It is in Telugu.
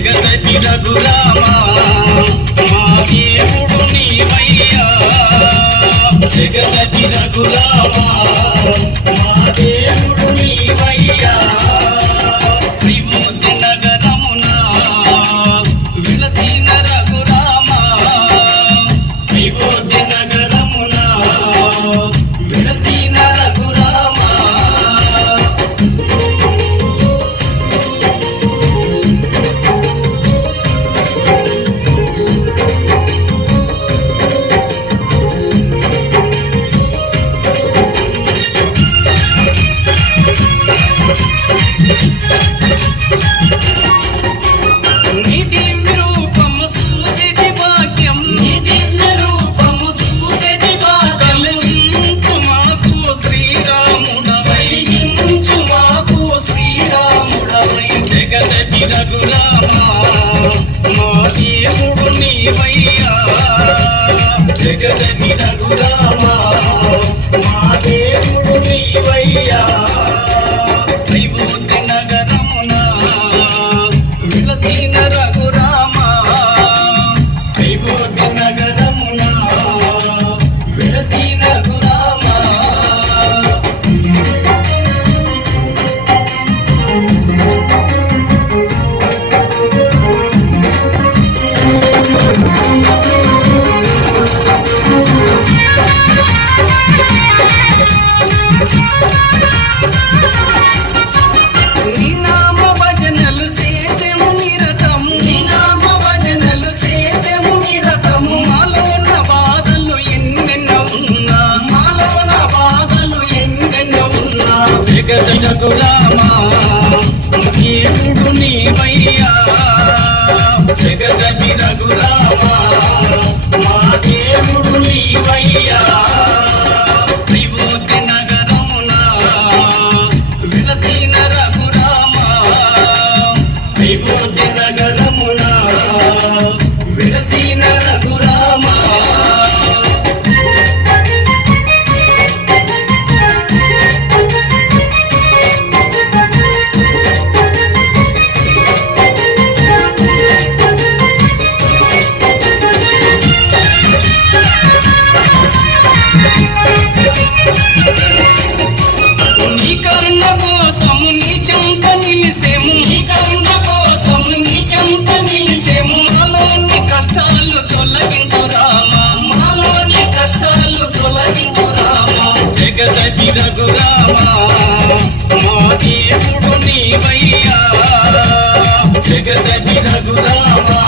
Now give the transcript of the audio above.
జగదతి రఘురామా మా దేవుడు నీవయ్యా జగదతి రఘురామా మా దేవుడు నీవయ్యా విముక్తి నగరమున విలసిన రఘురామా విముక్తి నగరమున విలసిన రఘురామా రఘురామా మా దేవుడు నీవయ్యా జగదతి రఘురామా మా దేవుడు నీవయ్యా విముక్తి నగరమున విలసిన రఘురామా విముక్తి నగరమున విలసిన రఘురామా జగదతి రఘురామా దేవుడు నీవయ్యా జగదతి రఘురామా మా దేవుడు నీవయ్యా విముక్తి నగరమున విలసిన రఘురామా విముక్తి నగరమున విలసిన రఘురామా నీ కరుణ కోసము నీ చెంత నిలిసేము నీ కరుణ కోసము నీ చెంత నిలిసేము మాలోని కష్టాలు తొలగించు రామా మాలోని కష్టాలు తొలగించు రామా జగదతి రఘురామా మా దేవుడు నీవయ్యా జగదతి రఘురామా